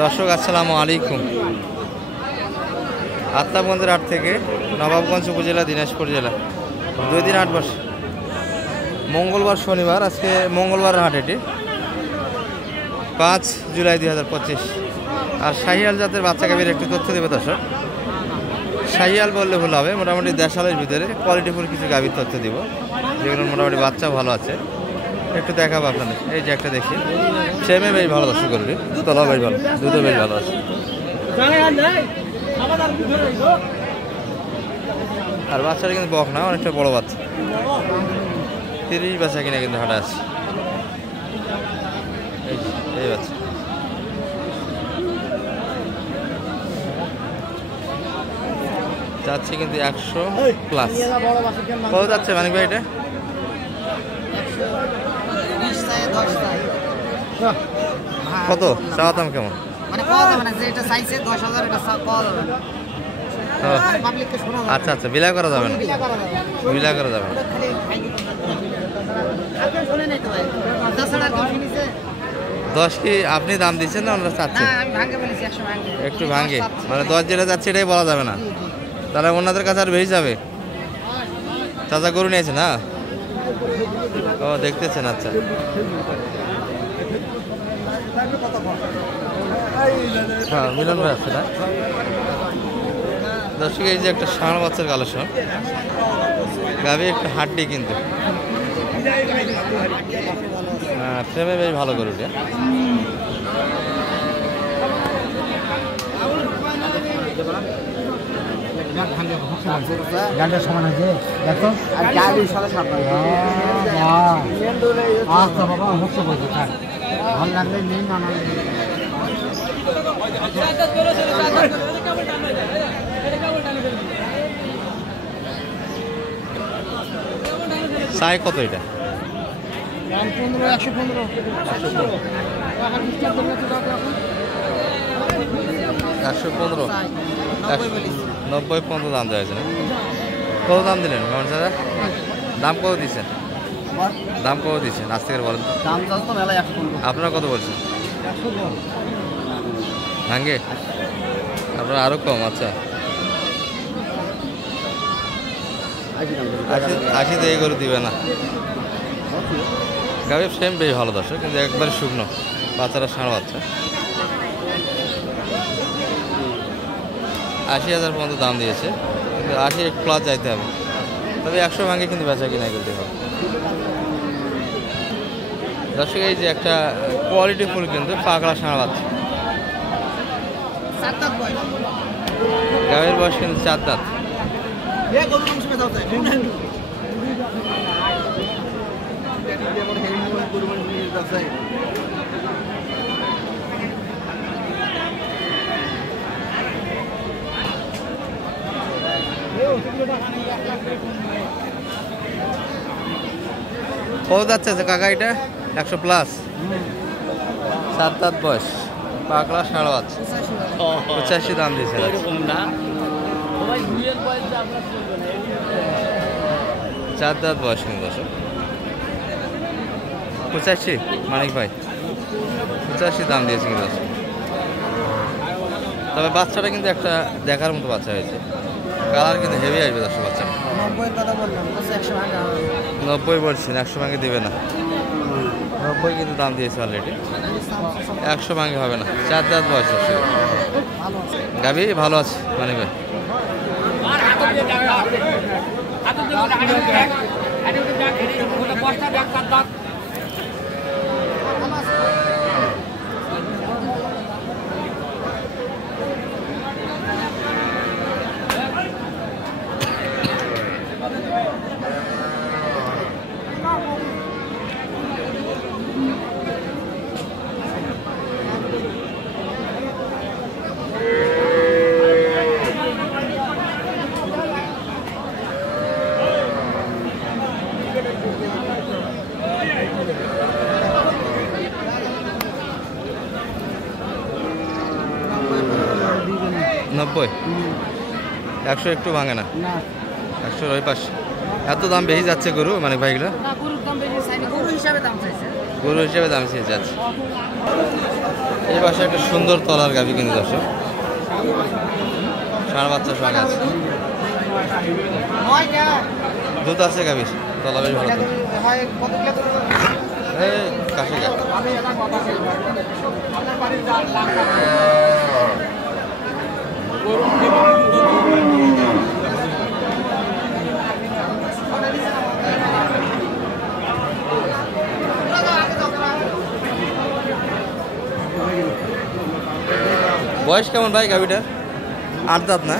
দর্শক আসসালামু আলাইকুম। আত্মাবগঞ্জের হাট থেকে নবাবগঞ্জ উপজেলা দিনাজপুর জেলা 2 দিন হাট বসে। মঙ্গলবার শনিবার, আজকে মঙ্গলবার হাট, এটি 5 জুলাই 2025। আর শাহিয়াল জাতের বাচ্চা গাভীর একটু তথ্য দেবে দর্শক। শাহিয়াল বললে ভুল হবে, মোটামুটি দেশালের ভিতরে কোয়ালিটিফুল কিছু গাভীর তথ্য দিব, যেগুলোর মোটামুটি বাচ্চা ভালো আছে। একটু দেখাবো আপনাদের। এই যে একটা দেখি, সেমে বেশ ভালো দর্শক করবি, তলা বেশ ভালো, দুধও বেশ ভালো আছে। আর বাচ্চাটা কিন্তু বক না, অনেকটা বড় বাচ্চা। 30 বাচ্চা কিনা কিন্তু হাটে আছে। এই বাচ্চা যাচ্ছে কিন্তু 100+। কত যাচ্ছে মানিক ভাই এটা? কত চাওয়া দাম কেমন? আচ্ছা আচ্ছা, বিলা করা যাবে না, বিলা করা যাবে না। 10 কি আপনি দাম দিচ্ছেন না আমরা চাচ্ছেন? একটু ভাঙ্গে, মানে 10 যেটা যাচ্ছে এটাই বলা যাবে না, তাহলে ওনাদের কাছে আর বেশি যাবে। চাচা গরু নিয়েছে না? ও দেখতেছেন, আচ্ছা। হ্যাঁ, মিলন ভাই আছে না? দর্শক এই যে একটা ষাঁড় বাচ্চার কালেকশন, গাভী একটু হাড্ডি কিন্তু, ফ্রেমে বেশ ভালো করে উঠে। গানটা সমান আছে দেখো, আচ্ছা বাবা হচ্ছে বলছি, ভালো লাগলে নেই না। চাই কত এটা? 115। 90 দাম দেওয়া হয়েছে না? কত দাম দিলেন দাদা? দাম কত দিচ্ছেন? দাম কত দিচ্ছেন আজ থেকে বলেন? আপনারা কত বলছেন? ভাঙ্গে আপনারা আরো কম? আচ্ছা, 80 দিয়ে করে দিবে না। গাভীর ফ্রেম বেশ ভালো দর্শক, কিন্তু একবারে শুকনো, বাচ্চারা ষাঁড় বাচ্চা। 80,000 পর্যন্ত দাম দিয়েছে, কিন্তু 80+ যাইতে হবে, তবে 100 ভাঙে কিন্তু বেচা কিনা করতে হবে দর্শক। এই যে একটা কোয়ালিটি ফুল কিন্তু পাকড়া ষাঁড় বাচ্চা, গাভীর বয়স কিন্তু 4 দাঁত। কত যাচ্ছে কাকা এটা? 100+, 7 দাঁত বয়স, পাকড়া ষাঁড় বাচ্চা, 85 দাম দিয়েছে। 4 দাঁত বয়স কিন্তু দর্শক। 85 মানিক ভাই, 85 দাম দিয়েছে কিন্তু দর্শক। তবে বাচ্চাটা কিন্তু একটা দেখার মতো বাচ্চা হয়েছে, কালার কিন্তু হেভি আসবে দর্শক। বাচ্চা 90 বলছেন, 100 ভাঙে দিবে না। 90 কিন্তু দাম দিয়েছে অলরেডি, 100 ভাঙে হবে না। 4 দাঁত বয়স দর্শক, গাভী ভালো আছে মানিক ভাই। নব্বই, 100 একটু ভাঙে না, 100 ওই পাশে। এত দাম বেশি যাচ্ছে গরু মানে ভাইগুলো, গরু হিসাবে দাম চাইছে যাচ্ছে। এই পাশে একটা সুন্দর তলার গাভি কিন্তু দর্শক, ষাঁড় বাচ্চা সঙ্গে আছে, দুধ আছে গাভির, তলা বেশ ভালো। এই কাশি গাছ বয়স কেমন ভাই গাভিটার? 8 দাঁত না?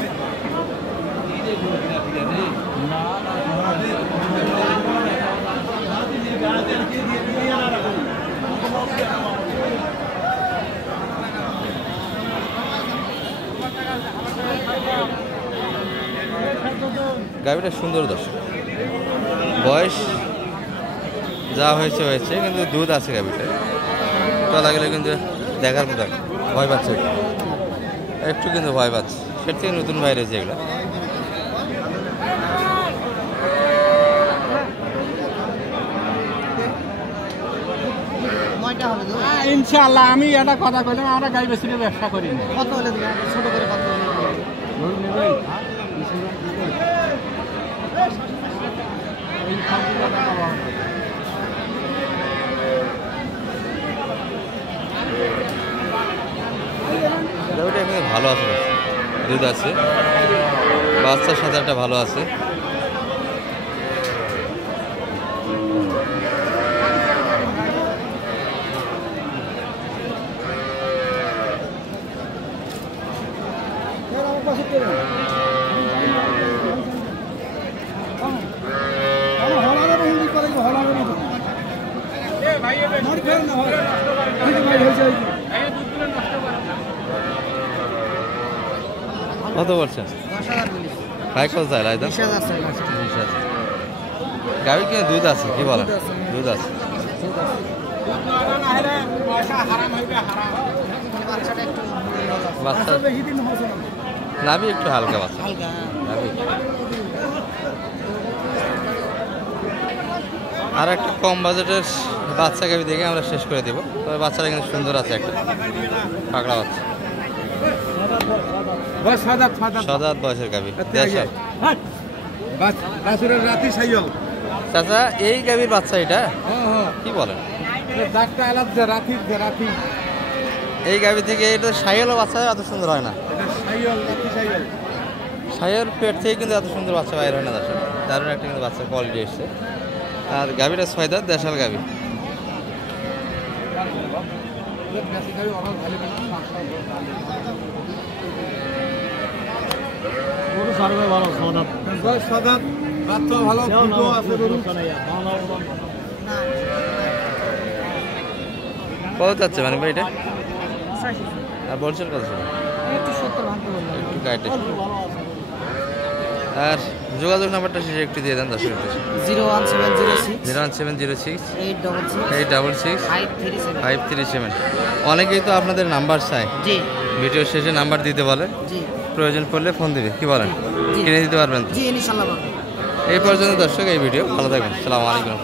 গাভিটা সুন্দর দর্শক, বয়স যা হয়েছে হয়েছে, কিন্তু দুধ আছে গাভিটা। তো লাগলে কিন্তু দেখার মতো, ভয় পাচ্ছে একটু, কিন্তু ভয় পাচ্ছে, সেটা থেকে নতুন বাইরে যেগুলো। ইনশাআল্লাহ আমি একটা কথা কইলাম, আমরা গাই বেশি ব্যবসা করি না। কত হলে ছোট করে কত ভালো আছে, দুধ আছে, বাচ্চার সাথে একটা ভালো আছে। কত বলছেন ভাই? কত চাই লাইদাম? 20,000। গাভি কিন্তু দুধ আছে, কি বলেন? দুধ আছে। বাচ্চা নাভি একটু হালকা, বাচ্চা নাভি। আর একটা কম বাজেটের বাচ্চা গাভি দেখে আমরা শেষ করে দেবো। তবে বাচ্চাটা কিন্তু সুন্দর আছে, একটা পাকড়া বাচ্চা, 7 দাঁত বয়সের গাভি। চাচা এই গাভির বাচ্চা এটা, কি বলেন? এই গাভি থেকে এটা সাইয়াল বাচ্চা এত সুন্দর হয় না, সাইয়াল পেট থেকে কিন্তু এত সুন্দর বাচ্চা বাইর হয় না। দারুণ একটা কিন্তু বাচ্চার কোয়ালিটি এসছে। আর গাভিটা 6 দাঁত, দেশাল গাভি। কত যাচ্ছে মানে ভাই এটা? আর বলছেন কত? একটু গাইডে। আর যোগাযোগ নাম্বারটা শেষে একটু দিয়ে দেন দর্শকের কাছে। 01706 866 537। অনেকেই তো আপনাদের নাম্বার চায়, ভিডিও শেষে নাম্বার দিতে বলে, প্রয়োজন পড়লে ফোন দিবে, কি বলেন? কিনে দিতে পারবেন তো? এই পর্যন্ত দর্শক এই ভিডিও, ভালো থাকবেন, আসসালামু আলাইকুম।